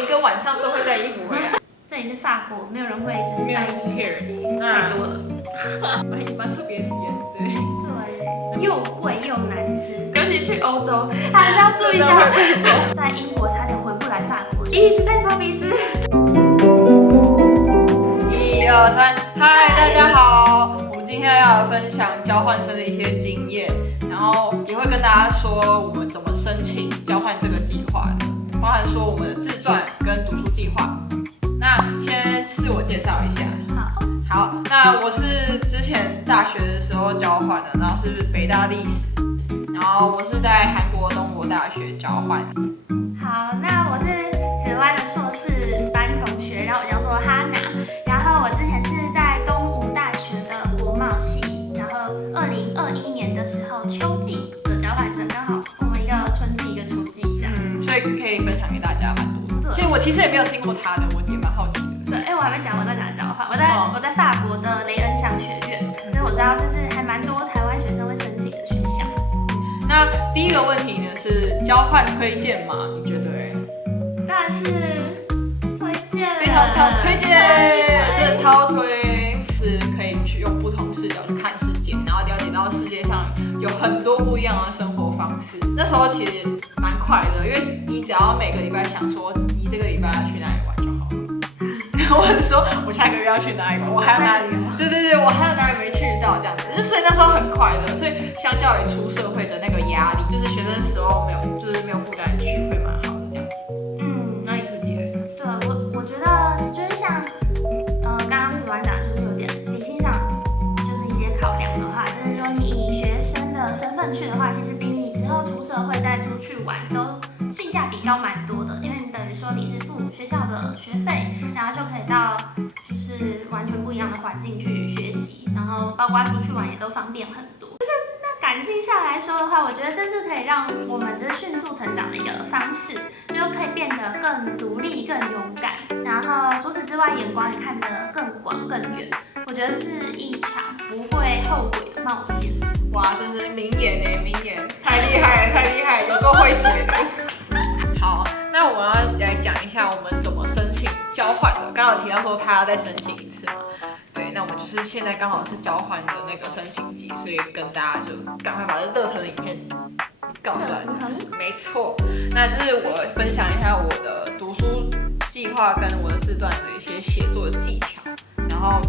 连一个晚上都会带衣服回来。这里是法国，没有人会就是在意 care 太多了。蛮特别的体验，对。对，又贵又难吃，尤其去欧洲，还是要注意一下。在英国差点回不来法国，一直在搓鼻子。1、2、3，嗨，大家好，我们今天要来分享交换生的一些经验，然后也会跟大家说我们怎么申请交换这个计划的，包含说我们的自传跟读书计划。那先自我介绍一下。好，那我是之前大学的时候交换的，然后是北大历史，然后我是在韩国东吴大学交换。好，那我是紫湾的硕士班同学，然后我叫做哈娜，然后我之前是在东吴大学的国贸系，然后2021年的时候秋季的交换生，刚好我们一个春季一个秋季这样。所以可以分享给大家蛮多的。其实我其实也没有听过他的，我也蛮好奇的。对，我还没讲我在哪交换，我在法国的雷恩乡学院，所以我知道这是还蛮多台湾学生会申请的学校。那第一个问题呢是交换推荐吗？你觉得？当然是推荐，非常推荐，真的超推，是可以去用不同视角去看世界，然后了解到世界上有很多不一样的生活方式。那时候其实蛮快的，因为你只要每个礼拜想说你这个礼拜要去哪里玩就好了。或者说我下个月要去哪里玩，我还有哪里？对，我还有哪里没去到这样子，所以那时候很快乐。所以相较于出社会的那个压力，就是学生时候没有负担去，会蛮好的这样子。那你自己呢？对，我觉得就是像刚刚子婉讲，就是有点理性上就是一些考量的话，就是说你以学生的身份去的话，其实比你之后出社会再出去玩都性价比高蛮多的，因为你等于说你是付学校的学费，然后就可以到就是完全不一样的环境去学习，然后包括出去玩也都方便很多。就是那感性上来说的话，我觉得这是可以让我们就是迅速成长的一个方式，就可以变得更独立、更勇敢，然后除此之外眼光也看得更广、更远。我觉得是一场不会后悔的冒险。哇，真是名言呢，名言，太厉害了，太厉害了，有够会写的。好，那我要来讲一下我们怎么申请交换的。刚刚有提到说他要再申请一次嘛？对，那我们就是现在刚好是交换的那个申请季，所以跟大家就赶快把这热腾的影片告诉大家。没错，那就是我分享一下我的读书计划跟我的自传的一些写作的技巧，然后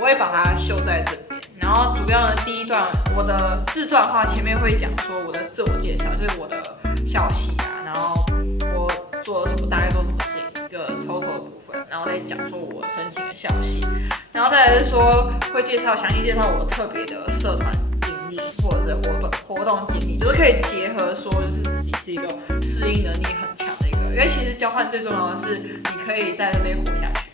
我会把它秀在这边。然后主要的第一段，我的自传的话，前面会讲说我的自我介绍，就是我的校系啊，然后我做了什么，大概做什么事情，一个 total 的部分，然后再讲说我申请的校系，然后再来是说会详细介绍我特别的社团经历或者是活动经历，就是可以结合说就是自己是一个适应能力很强的一个，因为其实交换最重要的是你可以在那边活下去。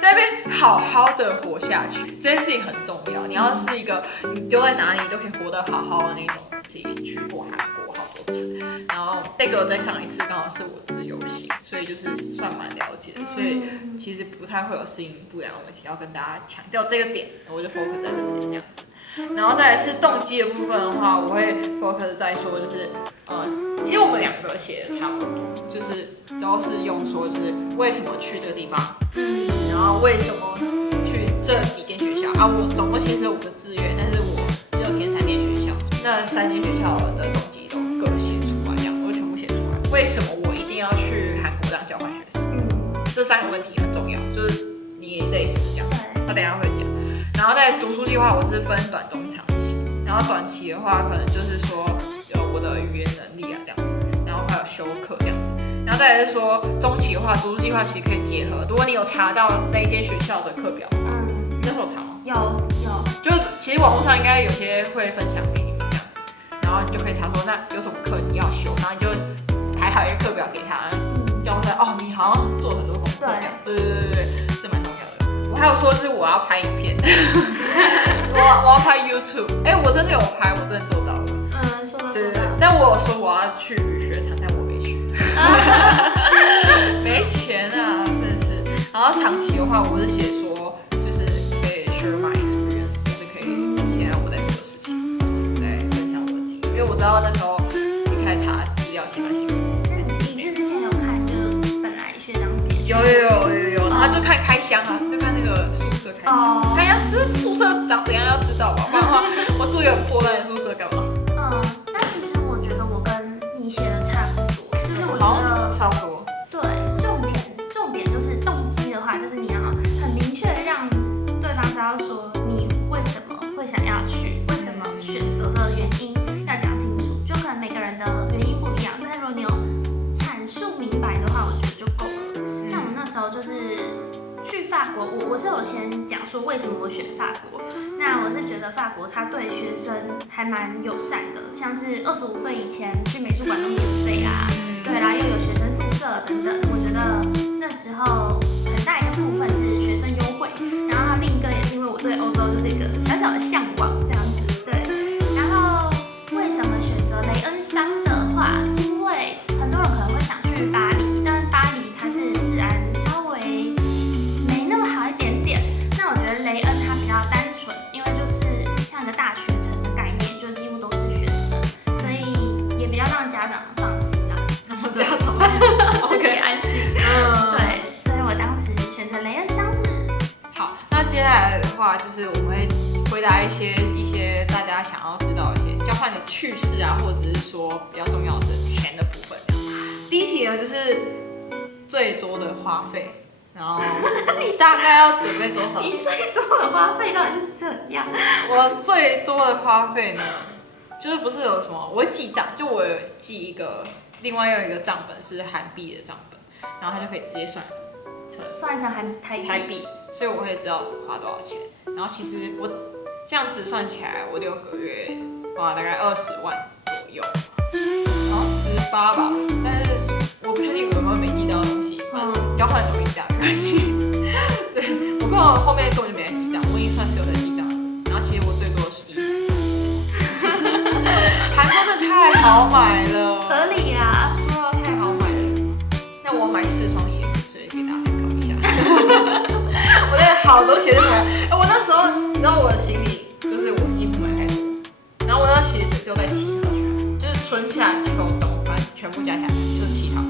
在那边好好的活下去，这件事情很重要。你要是一个你丢在哪里都可以活得好好的那种，自己去过韩国好多次，然后这个在上一次刚好是我自由行，所以就是算蛮了解的，所以其实不太会有适应不良的问题，要跟大家强调这个点，我就 focus 在这边这样子。然后再来是动机的部分的话，我会 focus 在说就是其实我们两个写的差不多，就是都是用说就是为什么去这个地方，然后为什么去这几间学校啊？我总共其实5个志愿，但是我只有填3间学校，那3间学校的动机都各写出来，这样我全部写出来。为什么我一定要去韩国当交换学生？这3个问题很重要，就是你类似这样，他等一下会讲。然后在读书计划，我是分短、中、长期。然后短期的话，可能就是说有我的语言能力啊这样子，然后还有修课这样子。然后再来是说中期的话，读书计划其实可以结合。如果你有查到那一间学校的课表，你那时候查吗？有，就其实网络上应该有些会分享给你们这样子，然后你就可以查说那有什么课你要修，然后你就排好一个课表给他，交代哦，你好像做了很多功课这样。对，是蛮重要的。我还有说就是我要拍影片，我要拍 YouTube， 我真的有拍，我真的做到了。说的对，但我有说我要去语学堂，但我没去，没钱啊，真的是。然后长期的话，我是写说就是可以 share my experience， 就是可以现在我在做的事情，在分享我的经历，因为我知道那时候一开始查资料其实蛮有，然后就看开箱啊，就看那个宿舍开箱，开箱这宿舍长怎样要知道吧，不然的话我住一个很破烂的宿舍干嘛？但其实我觉得我跟你写的差不多，就是我觉得差不多。对，重点就是动机的话，就是你要很明确让对方知道说你为什么会想要去，为什么选择的原因要讲清楚。就可能每个人的原因不一样，但是如果你有阐述明白的话，我觉得就够了。像我那时候就是去法国，我是有先讲说为什么我选法国。那我是觉得法国它对学生还蛮友善的，像是25岁以前去美术馆都免费啊，对啦，又有学生宿舍等等。我觉得那时候很大一个部分是学生优惠，然后另一个也是因为我对欧洲就是一个小小的向往这样子，对。然后为什么选择雷恩商的话，是因为很多人可能会想去巴黎，但是巴黎它是治安稍微没那么好一点点。那我觉得雷恩它比较单纯，因为就是像一个大学城的概念，就几乎都是学生，所以也比较让家长放心啦。然后家长自己安心。对，所以我当时选择雷恩商是。好，那接下来的话就是我们会回答一些大家想要知道一些交换的趣事啊，或者是说比较重要的钱的部分。第一题呢就是最多的花费。然后你大概要准备多少？你最多的花费到底是怎样？我最多的花费呢，就是不是有什么，我会记账，就我有记一个，另外有一个账本是韩币的账本，然后它就可以直接算成台币，所以我会知道花多少钱。然后其实我这样子算起来，我6个月花大概20万左右，然后18吧，但是我不确定我有没有没记到的东西。交换手印这样没关系。对，我朋友后面根本就没在记账，我已经算是有在记账了。然后其实我最多的是衣服，韩国真的太好买了，合理啦。对啊，太好买了。那我买4双鞋子，所以给大家参考一下。我真的好多鞋子买，我那时候你知道我的行李就是我衣服买太多，然后我那鞋子只有在7套，就是存起来全部都，反正全部加起来就是7套。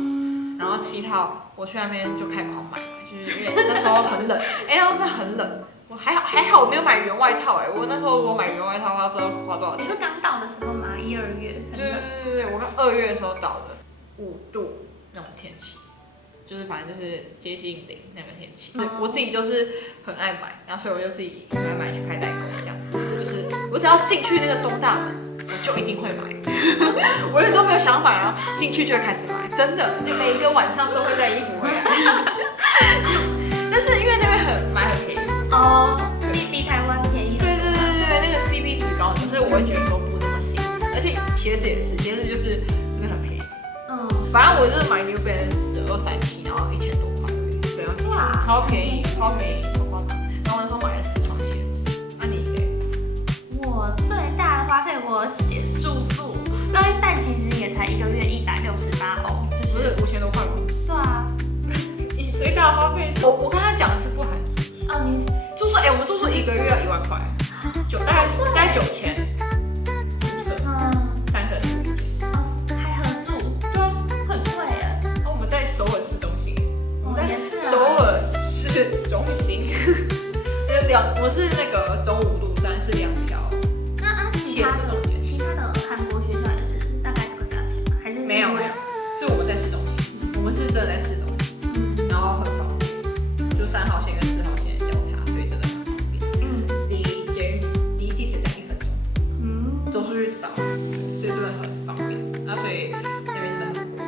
然后7套，我去那边就开始狂买，就是因为那时候很冷，那时候很冷，我还好我没有买原外套我那时候我买原外套，我不知道花多少钱。你是刚到的时候吗？1、2月？对，我刚2月的时候到的，5度那种天气，就是反正就是接近0那个天气。我自己就是很爱买，然后所以我就自己买去开代购这样子，就是我只要进去那个东大门，我就一定会买。我有时候没有想买啊，进去就会开始买，真的，每一个晚上都会带衣服回来。但是因为那边买很便宜比台湾便宜。对，那个 CP 值高，所以我会觉得说不那么新，而且鞋子也是，鞋子就是真的很便宜。反正我就是买 New Balance 的237，然后1000多块而已，对啊，超便宜，超夸张。然后我那时候买了4双鞋子，你嘞？我最大的花费我写住宿，但其实也才1个月168欧，不是5000多块吗？对啊。你最大的花费是？我跟他讲的是不含你住宿，我们住宿1个月要1万块，大概9000，3个人。还合住？对啊，很贵耶。然后我们在首尔市中心，也是首尔市中心，我是那个中5路站是2条。那其他的韩国学校也是大概这个价钱吗？还是没有，是我们在市中心，我们是真的在市中心，然后很方便，就3号线跟4号线的交叉，所以真的很方便。离地铁站1分钟，走出去就到了，所以真的很方便。所以那边真的很贵。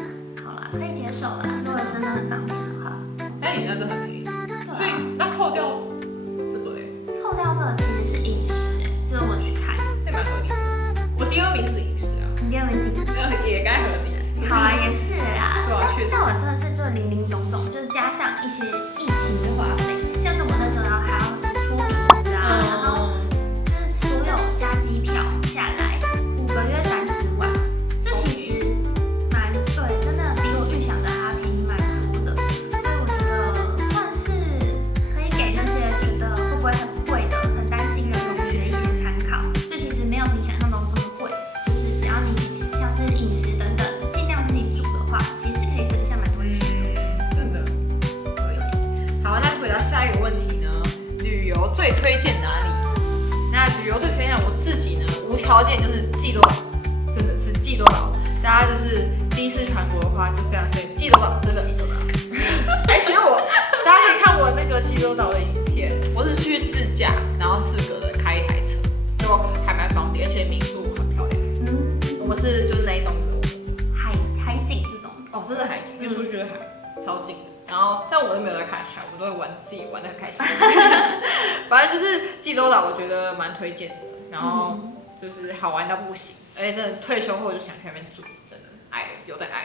好啦，可以接受啦，如果真的很方便的话。但你那真的很便宜，所以那扣掉这个扣掉这个其实是饮食就是我去看，那蛮合理的。我第2名是饮食啊，你第2名是饮食，也该合理。好啦，也是啦。对啊，确实。但我真的是就零零总总，就是加上一些疫情的花费，像是我那时候还要出鼻子啊，然后就是所有加机票下来5个月30万，这其实蛮对，真的比我预想的还要便宜蛮多的，所以我觉得算是可以给那些觉得会不会很贵的、很担心的同学一些参考。就其实没有你想象中这么贵，就是只要你像是饮食等等，尽量自己煮的话，其实是可以省下蛮多钱的。真的可以。条件就是济州岛，真的是济州岛。大家就是第一次传国的话，就非常推济州岛，真的。济州岛，还学我，大家可以看我那个济州岛的影片。我是去自驾，然后4个人开一台车，就还蛮方便，而且民宿很漂亮。我们是就是那一栋的海景这种。哦，真的海景，就出去的海，超近的。然后，但我都没有在看海，我都会自己玩得很开心。反正就是济州岛，我觉得蛮推荐的。然后就是好玩到不行，而且真的退休后就想去那边住，真的有在爱。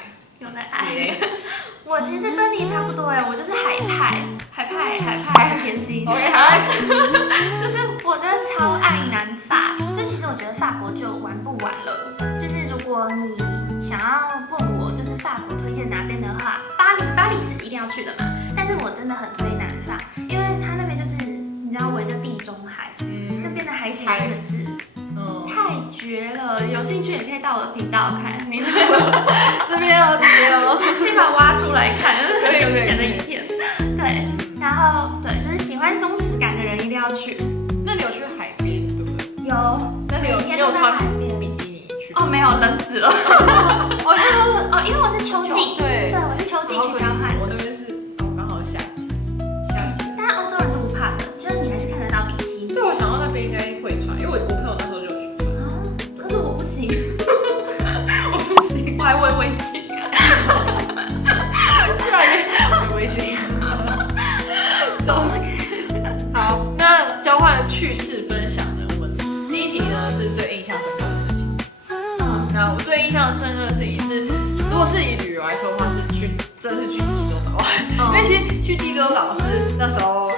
我其实跟你差不多我就是海派甜心。就是我真的超爱南法，就其实我觉得法国就玩不完了。就是如果你想要问我，就是法国推荐哪边的话，巴黎是一定要去的嘛。但是我真的很推南法，因为它那边就是你知道围着地中海，那边的海景真的是。太绝了！有兴趣也可以到我的频道看。你这边可以把我挖出来看，很久以前的影片。对，然后对，就是喜欢松弛感的人一定要去。那你有去海边对不对？有。那你有穿比基尼去？哦，没有，冷死了。因为我是秋季。对，我是秋季去交换。我那边是刚好夏季。但欧洲人都不怕的，就是你还是看得到比基尼。对，我想到那边应该会穿，因为我朋友那时候就。可是我不行，我还围围巾，围巾。好，那交换趣事分享呢？我们第一题呢是最印象深刻的事情。那我最印象深刻的事情是，如果是以旅游来说的话，真的是去济州岛。因为其实去济州岛是那时候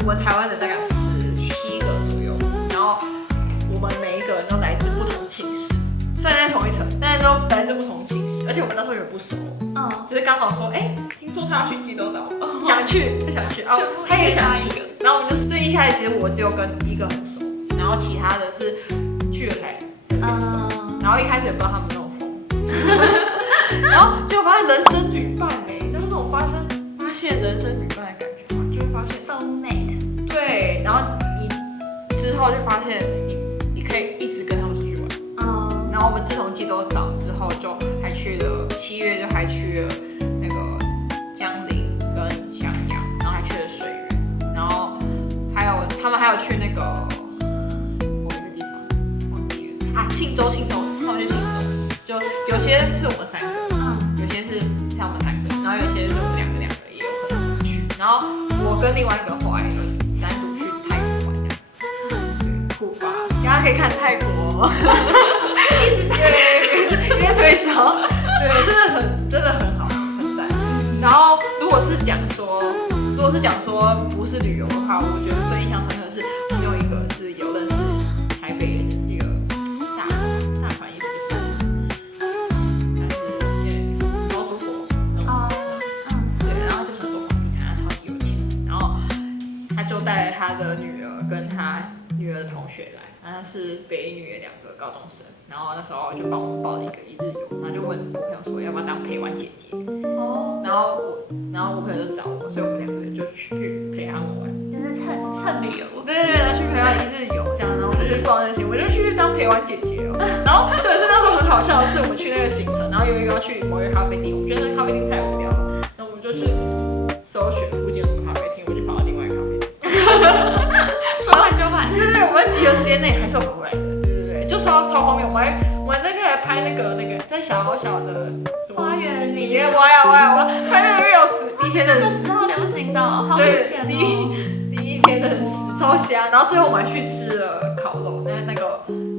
我们台湾人大概17个左右，然后我们每一个人都来自不同寝室，虽然在同一层，但是都来自不同寝室，而且我们那时候也不熟，只是刚好说，听说他要去济州岛，想去，他也想去，然后我们就最一开始其实我只有跟一个很熟，然后其他的是去了才变熟，然后一开始也不知道他们那种疯，然后就发现人生旅伴就是那种发现人生旅伴的感觉嘛，就会发现 soulmate， 对，然后你之后就发现你可以一直跟他们出去玩，然后我们自从济州岛之后就还去了7月就还去了那个江陵跟襄阳，然后还去了水源，然后他们还有去那个某一个地方忘记了庆州，他们去庆州，就有些是我们3个，有些是像我们3个，然后有些是我们2个也有可能去，然后我跟另外一个后来单独去泰国玩，对，酷吧，大家可以看泰国，一直在因为推销，对，真的很好，很赞。然后如果是讲说不是旅游的话，我觉得最印象深刻的是其中一个是有认识台北的一个大团意思就是包租婆那种，对，然后就很多房地产，他超级有钱，然后他就带他的女儿跟他女儿的同学来，然后是北一女的2个高中生，然后那时候就帮我们报了一个1日游，然后就问我朋友说要不要当陪玩姐姐，然后我朋友就找我，所以我们2个人就去陪他们玩，就是蹭旅游，对，然后去陪他1日游这样，然后我们就去逛那些，我就去当陪玩姐姐然后对，是那时候很好笑的是，我们去那个行程，然后有一个要去某一个咖啡厅，我们觉得那个咖啡厅太无聊了，然后我们就去搜寻附近有什么咖啡厅，我就跑到另外一个咖啡厅，说换就换，对，我们几个时间内还是有跑回来的，对，就超方便，我们那个还拍那个在小的花园里面挖呀拍那个 reels，第一天的那时候流行的，好以前第一天的食超香，然后最后我们还去吃了烤肉，那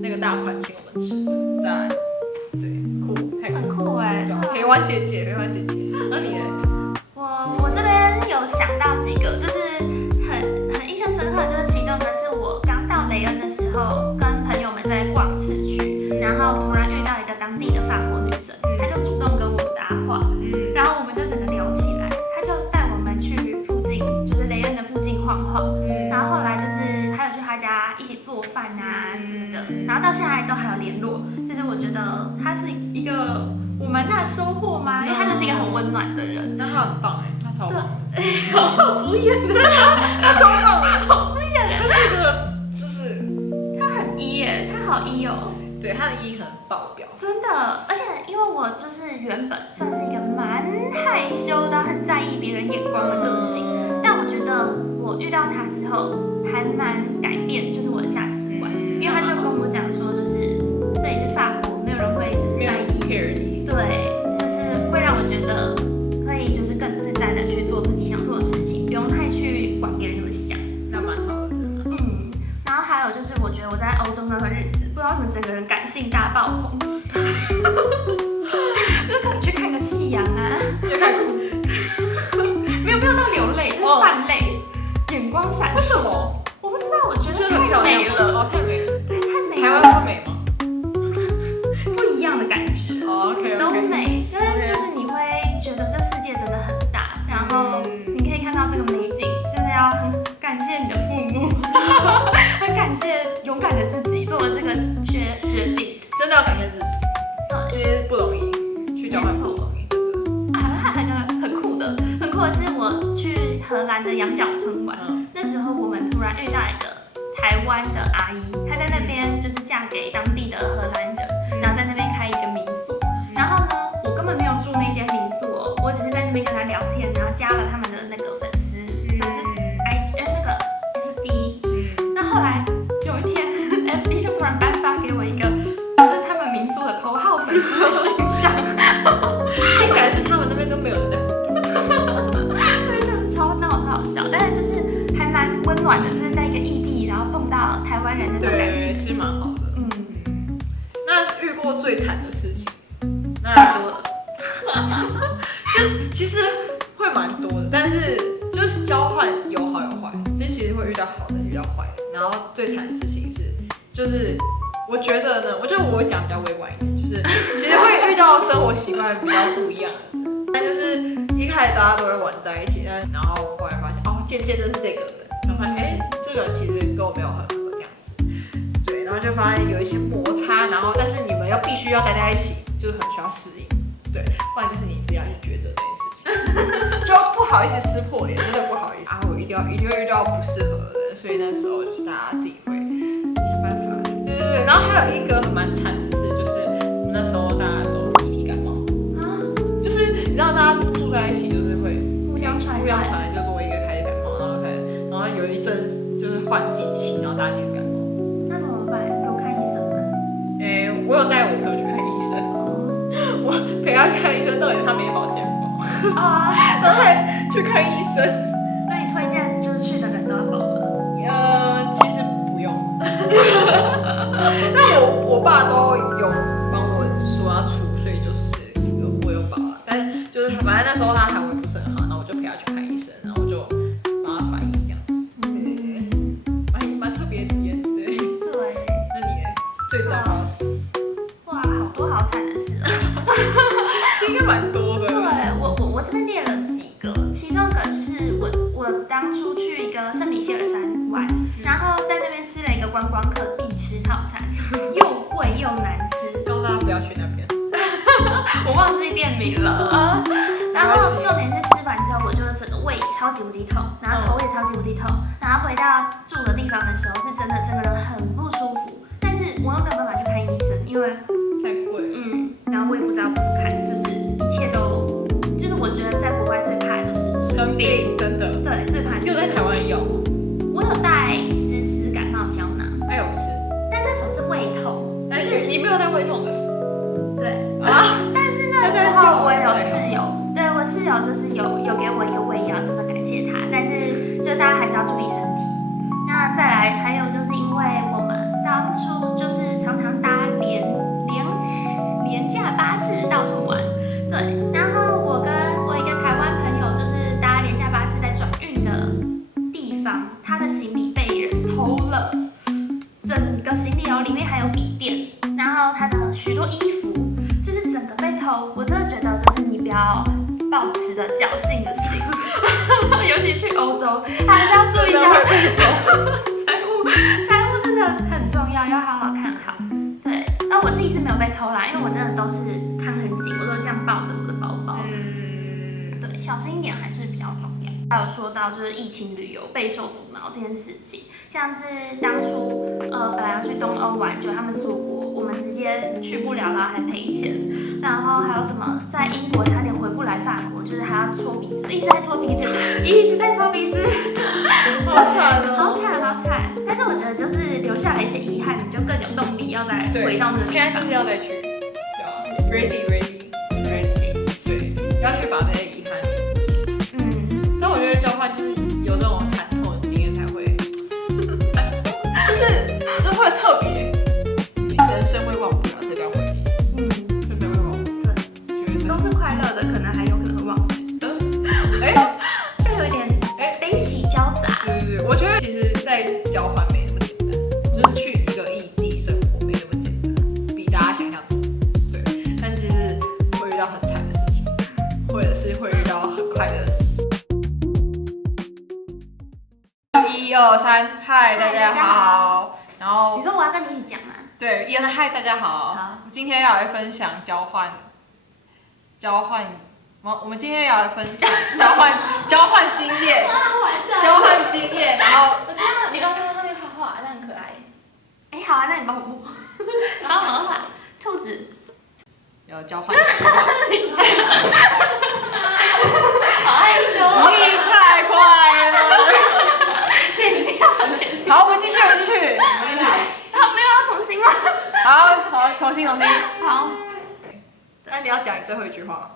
个大款请我们吃的，赞，对，酷，太酷，很酷陪玩姐姐，那你呢？我这边有想到几个，就是很印象深刻，就是其中的是我刚到雷恩的时候，跟朋友们在逛市区，然后突然遇到一个当地的法国女生，她就主动跟我搭话，然后我们就整个聊起来，她就带我们去附近，就是雷恩的附近晃晃，然后后来就是还有去她家一起做饭啊什么的，然后到现在都还有联络，就是我觉得她是一个我蛮大的收获嘛，因为她就是一个很温暖的人，那她很棒她超棒，好敷衍的，她超棒的，好敷衍的，她是一个就是她很E她好E 对，它的意义可能爆表。真的，而且因为我就是原本算是一个蛮害羞的、很在意别人眼光的个性，但我觉得我遇到他之后，还蛮改变，就是我的价值观。因为他就跟我讲说，就是这里是法国，没有人会就是在意 care 你，对，就是会让我觉得可以就是更自在的去做自己想做的事情，不用太去管别人怎么想。那蛮好的。然后还有就是我觉得我在欧洲那段日子，不知道怎么整个人感性大爆棚，就可能去看个夕阳啊，就开始没有到流泪，就是泛泪，眼光闪烁。为什么？我不知道，我觉得很漂亮太美了，哦，太美了。对，太美了。台湾不美吗？不一样的感觉。OK， 都美，但是就是你会觉得这世界真的很大，然后你可以看到这个美景，真的要很感谢你的父母，很感谢勇敢的自己做了这个决定，真的要感谢自己，其实不容易，去交换不容易，真的。还有一个很酷的是我去荷兰的羊角村玩，那时候我们突然遇到一个台湾的阿姨，她在那边就是嫁给当地的荷兰人，然后在那边开一个民宿。然后呢，我根本没有住那间民宿哦，我只是在那边跟他聊天，然后加了他们的那个粉丝那个 FB。那后来有一天，FB 就突然颁发给我一个，就是他们民宿的头号粉丝的勋章。听起来是他们那边都没有人在。对，就超闹超好笑，但是就是还蛮温暖的，就是在一个异地，然后碰到台湾人那种感觉，对，是蛮好的。那遇过最惨的事情？太多了。就其实会蛮多的，但是就是交换有好有坏，就其实会遇到好的，遇到坏的。然后最惨的事情是，就是我觉得呢，我觉得我会讲比较委婉一点，就是其实会遇到生活习惯比较不一样的，但就是一开始大家都会玩在一起，然后后来发现哦，渐渐的是这个人，然后发现这个人其实跟我没有很合这样子，对，然后就发现有一些摩擦，然后但是你们必须要待在一起，就是很需要适应，对，不然就是你自己要去抉择这件事情，就不好意思撕破脸，真的不好意思啊，我一定会遇到不适合的人，所以那时候就是大家自己会想办法，对，然后还有一个蛮惨的事，就是我们那时候大家都集体感冒啊，就是你知道大家住在一起就是会互相传染，就我一个开始感冒，然后有一阵就是换季期，然后大家也感冒，那怎么办？有看医生吗？我有带我朋友去看医生，我陪他看医生，到底是他没保健保，然后还去看医生。那你推荐就是去的人都要保吗？其实不用，但我爸都有帮我说要出，所以就是我有保了，但是就是反正那时候他还会不是很好，然后我就陪他去看医生，然后我就帮他反应这样子，蛮特别的体验，对。那你呢？最糟糕的事？哇，好多好惨的事哦。其实应该蛮多的。对，我这边列了几个，其中一个是我当初去一个圣米歇尔山玩，然后在那边吃了一个观光客必吃套餐，又贵又难吃，告诉大家不要去那边。我忘记店名了。然后重点是吃完之后，我就整个胃超级无敌痛，然后头也超级无敌痛，然后回到住的地方的时候，是真的整个人很不舒服，但是我又没有办法去看医生，因为太贵了。然后我也不知道怎么看，就是一切都，就是我觉得在国外最怕的就是生病，真的。对，最怕又在台湾有。我有带丝感冒胶囊，还有吃，但那时候是胃痛，但是你没有带胃痛的。对啊，但是那时候我有室友，对我室友就是有给我一个胃药，真的感谢他。但是就大家还是要注意身体。那再来还有就是因为我们当初就是常常搭廉价巴士到处玩，对，然后我跟我一个台湾朋友就是搭廉价巴士在转运的地方，他的行李被人偷了，整个行李里面还有笔电，然后他的许多衣服，就是整个被偷。我真的觉得就是你不要抱持着侥幸的心，尤其去欧洲，还是要注意一下财务真的很重要，要好好看好。对，那我自己是没有被偷啦，因为我真的都是看很紧，我都这样抱着我的包包。对，小心一点还是比较重要。还有说到就是疫情旅游备受阻挠这件事情，像是当初本来要去东欧玩，就他们锁国，我们直接去不了，然后还赔钱。然后还有什么在英国差点回不来法国，就是还要搓鼻子，一直在搓鼻子，一直在搓鼻子，好惨哦，好惨好惨。但是我觉得就是留下来一些遗憾，你就更有动力要再回到那个地方。现在就是要再去，对啊 ready， 对，要去把这些遗憾。但我觉得交换就是有这种惨痛的经验才会，就是会特别，你人生会忘不了这段回忆。真的会忘不了。都是快乐的，可能还有可能会忘记。就有一点悲喜交杂。对，我觉得其实，在交换没那么简单，就是去一个异地生活没那么简单，比大家想象中。对，但其实会遇到很惨的事情，或者是会遇到很快乐的事情。1、2、3，嗨，大家好。然后你说我要跟你一起讲吗？对，1、2、3，嗨，大家好。好。今天要来分享交换。我们今天要来分享交换经验，然后我知道你刚刚在那边画画，那很可爱。好啊，那你帮我摸。然后我画兔子。有交换计划。好害羞。你太快了。剪掉。好，我们继续。没有要重新吗？好，重新。好。那你要讲你最后一句话。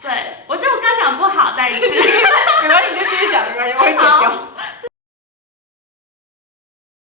对，我觉得我刚讲不好，再一次。没关系，你就继续讲，没关系，我会剪掉。